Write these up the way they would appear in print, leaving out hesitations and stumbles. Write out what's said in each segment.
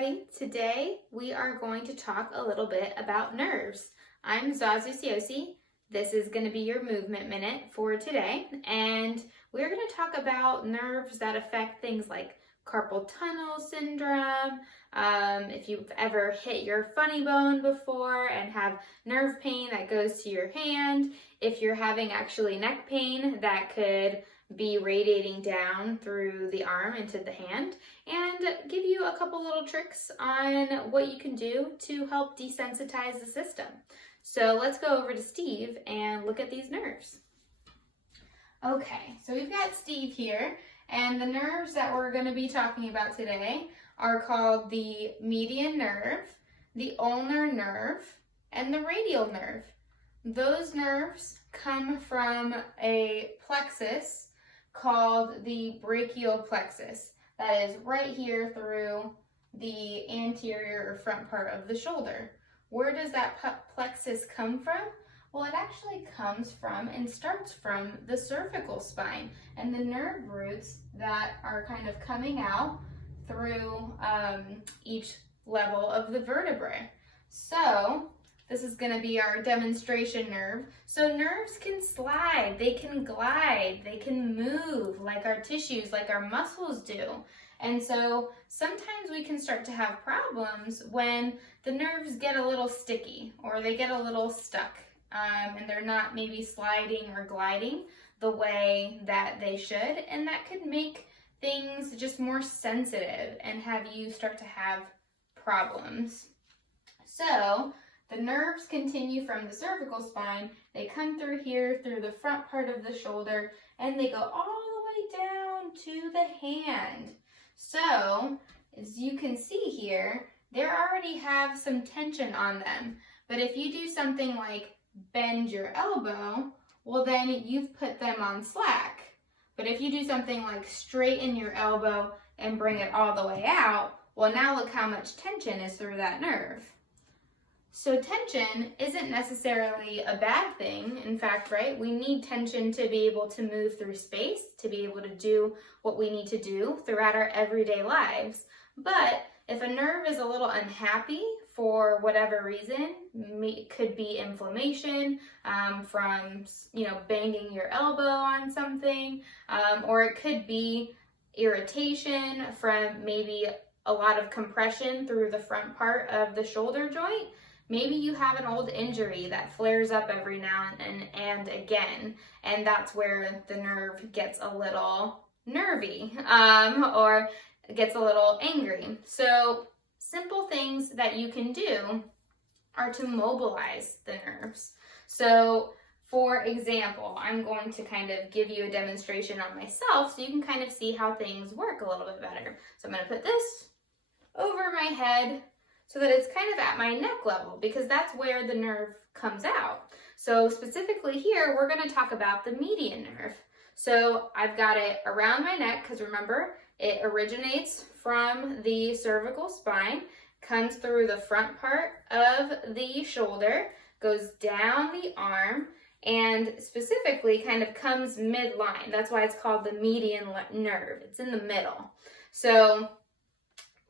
everybody. Today we are going to talk a little bit about nerves. I'm Zazu Cioce. This is going to be your movement minute for today, and we're going to talk about nerves that affect things like carpal tunnel syndrome, if you've ever hit your funny bone before and have nerve pain that goes to your hand, if you're having actually neck pain that could be radiating down through the arm into the hand, and give you a couple little tricks on what you can do to help desensitize the system. So let's go over to Steve and look at these nerves. Okay, so we've got Steve here, and the nerves that we're going to be talking about today are called the median nerve, the ulnar nerve, and the radial nerve. Those nerves come from a plexus called the brachial plexus. That is right here through the anterior or front part of the shoulder. Where does that plexus come from? Well, it actually comes from and starts from the cervical spine and the nerve roots that are kind of coming out through each level of the vertebrae. So this is going to be our demonstration nerve. So nerves can slide, they can glide, they can move like our tissues, like our muscles do. And so sometimes we can start to have problems when the nerves get a little sticky or they get a little stuck and they're not maybe sliding or gliding the way that they should. And that could make things just more sensitive and have you start to have problems. So the nerves continue from the cervical spine, they come through here, through the front part of the shoulder, and they go all the way down to the hand. So, as you can see here, they already have some tension on them. But if you do something like bend your elbow, well then you've put them on slack. But if you do something like straighten your elbow and bring it all the way out, well now look how much tension is through that nerve. So tension isn't necessarily a bad thing. In fact, right, we need tension to be able to move through space, to be able to do what we need to do throughout our everyday lives. But if a nerve is a little unhappy for whatever reason, it could be inflammation from, banging your elbow on something, or it could be irritation from maybe a lot of compression through the front part of the shoulder joint. Maybe you have an old injury that flares up every now and again, and that's where the nerve gets a little nervy or gets a little angry. So simple things that you can do are to mobilize the nerves. So for example, I'm going to kind of give you a demonstration on myself so you can kind of see how things work a little bit better. So I'm going to put this over my head so that it's kind of at my neck level, because that's where the nerve comes out. So specifically here, we're going to talk about the median nerve. So I've got it around my neck, because remember, it originates from the cervical spine, comes through the front part of the shoulder, goes down the arm, and specifically kind of comes midline. That's why it's called the median nerve. It's in the middle. So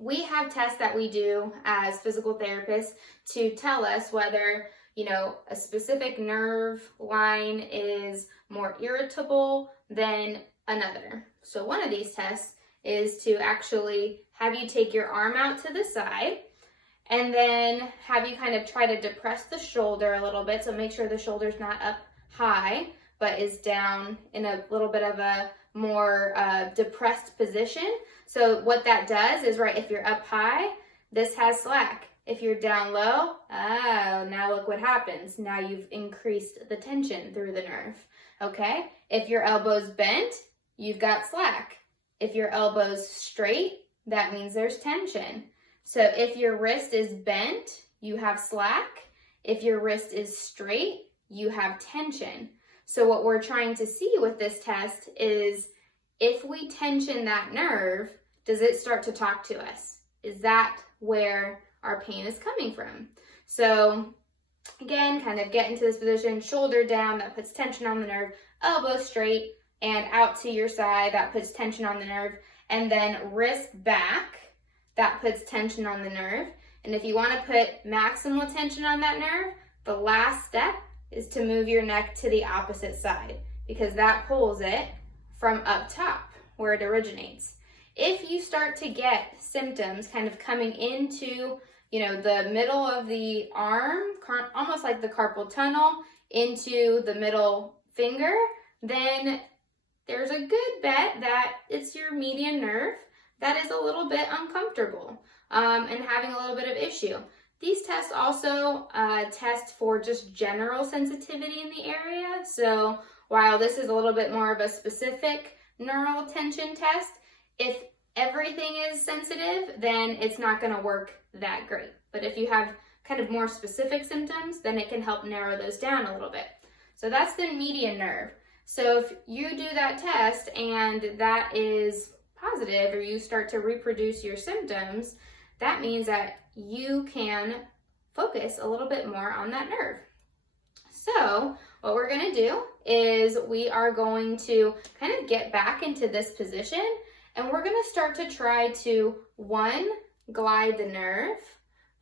we have tests that we do as physical therapists to tell us whether, a specific nerve line is more irritable than another. So one of these tests is to actually have you take your arm out to the side and then have you kind of try to depress the shoulder a little bit. So make sure the shoulder's not up high, but is down in a little bit of a more depressed position. So what that does is, right, if you're up high, this has slack. If you're down low, now look what happens. Now you've increased the tension through the nerve, okay? If your elbow's bent, you've got slack. If your elbow's straight, that means there's tension. So if your wrist is bent, you have slack. If your wrist is straight, you have tension. So what we're trying to see with this test is if we tension that nerve, does it start to talk to us? Is that where our pain is coming from? So again, kind of get into this position, shoulder down, that puts tension on the nerve, elbow straight and out to your side, that puts tension on the nerve, and then wrist back, that puts tension on the nerve. And if you want to put maximal tension on that nerve, the last step is to move your neck to the opposite side, because that pulls it from up top where it originates. If you start to get symptoms kind of coming into, the middle of the arm, almost like the carpal tunnel, into the middle finger, then there's a good bet that it's your median nerve that is a little bit uncomfortable and having a little bit of issue. These tests also test for just general sensitivity in the area. So while this is a little bit more of a specific neural tension test, if everything is sensitive, then it's not going to work that great. But if you have kind of more specific symptoms, then it can help narrow those down a little bit. So that's the median nerve. So if you do that test and that is positive, or you start to reproduce your symptoms, that means that you can focus a little bit more on that nerve. So what we're going to do is we are going to kind of get back into this position, and we're going to start to try to, 1, glide the nerve,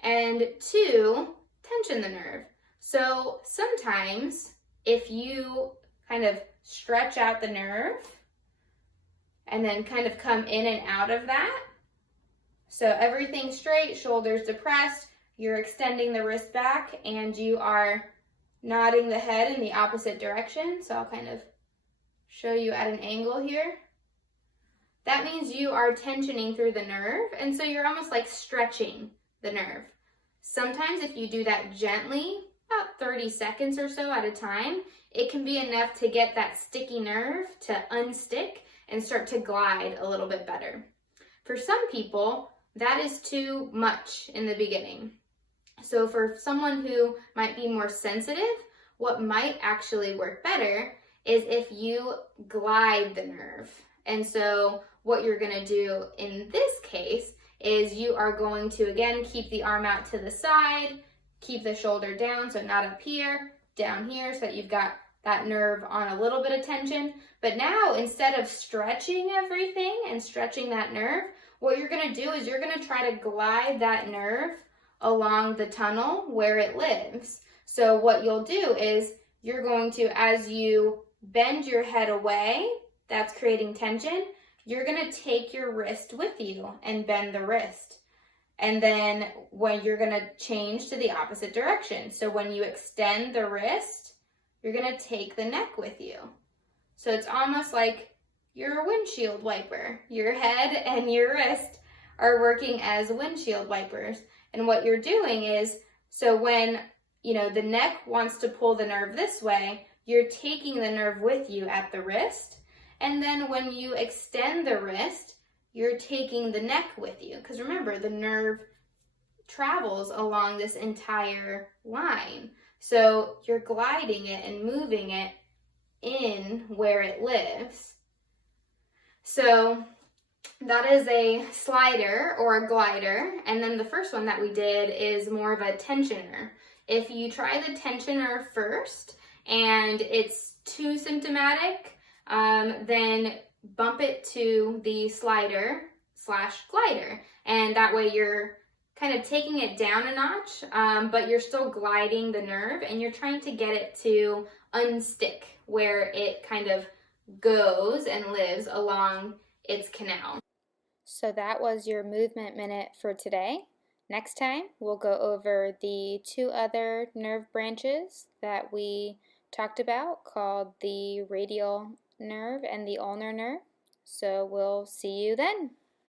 and 2, tension the nerve. So sometimes if you kind of stretch out the nerve and then kind of come in and out of that, so everything straight, shoulders depressed, you're extending the wrist back, and you are nodding the head in the opposite direction. So I'll kind of show you at an angle here. That means you are tensioning through the nerve, and so you're almost like stretching the nerve. Sometimes if you do that gently, about 30 seconds or so at a time, it can be enough to get that sticky nerve to unstick and start to glide a little bit better. For some people, that is too much in the beginning. So for someone who might be more sensitive, what might actually work better is if you glide the nerve. And so what you're going to do in this case is you are going to, again, keep the arm out to the side, keep the shoulder down, so not up here, down here, so that you've got that nerve on a little bit of tension. But now, instead of stretching everything and stretching that nerve, what you're going to do is you're going to try to glide that nerve along the tunnel where it lives. So what you'll do is you're going to, as you bend your head away, that's creating tension, you're going to take your wrist with you and bend the wrist. And then when you're going to change to the opposite direction. So when you extend the wrist, you're going to take the neck with you. So it's almost like you're a windshield wiper. Your head and your wrist are working as windshield wipers. And what you're doing is, so when, the neck wants to pull the nerve this way, you're taking the nerve with you at the wrist. And then when you extend the wrist, you're taking the neck with you. Because remember, the nerve travels along this entire line. So you're gliding it and moving it in where it lives. So that is a slider or a glider. And then the first one that we did is more of a tensioner. If you try the tensioner first and it's too symptomatic, then bump it to the slider/glider. And that way you're kind of taking it down a notch, but you're still gliding the nerve, and you're trying to get it to unstick where it kind of goes and lives along its canal. So that was your movement minute for today. Next time, we'll go over the 2 other nerve branches that we talked about, called the radial nerve and the ulnar nerve. So we'll see you then.